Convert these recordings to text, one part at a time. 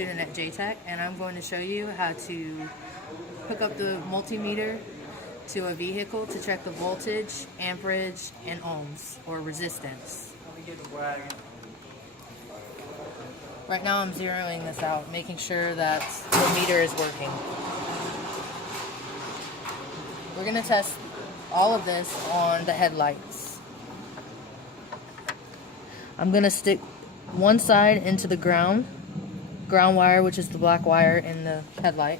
student at JTech, and I'm going to show you how to hook up the multimeter to a vehicle to check the voltage, amperage, and ohms, or resistance. Right now I'm zeroing this out, making sure that the meter is working. We're going to test all of this on the headlights. I'm going to stick one side into the ground wire, which is the black wire in the headlight,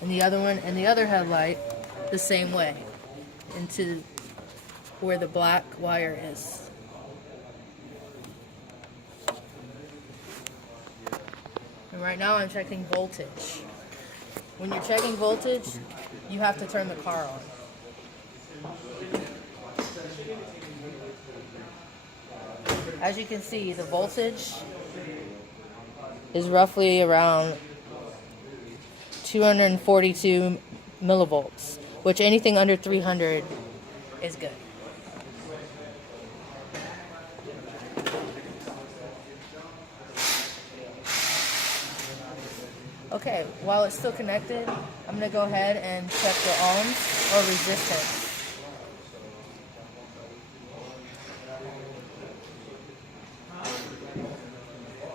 and the other one in the other headlight the same way into where the black wire is. And right now I'm checking voltage. When you're checking voltage, you have to turn the car on. As you can see, the voltage is roughly around 242 millivolts, which anything under 300 is good. Okay, while it's still connected, I'm going to go ahead and check the ohms or resistance.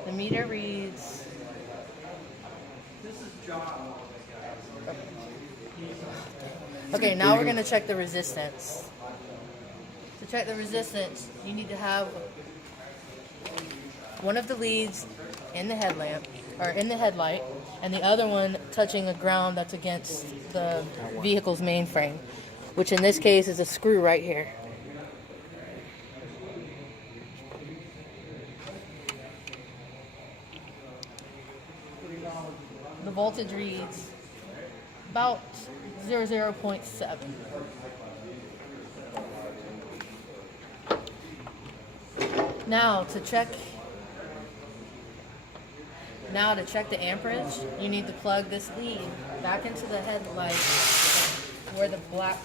The meter reads... Okay, now we're going to check the resistance. To check the resistance, you need to have one of the leads in the headlamp, or in the headlight, and the other one touching the ground that's against the vehicle's mainframe, which in this case is a screw right here. The voltage reads about 0.7. Now to check the amperage, you need to plug this lead back into the headlight where the black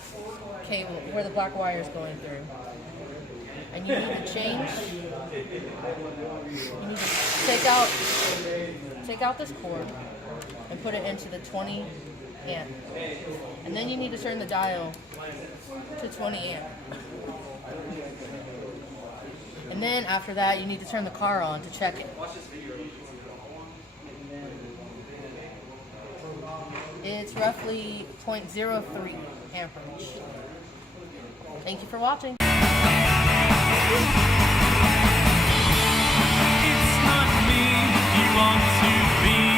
wire is going through. And you need to change. You need to take out this cord and put it into the 20 amp. And then you need to turn the dial to 20 amp. And then after that, you need to turn the car on to check it. It's roughly 0.03 amperage. Thank you for watching.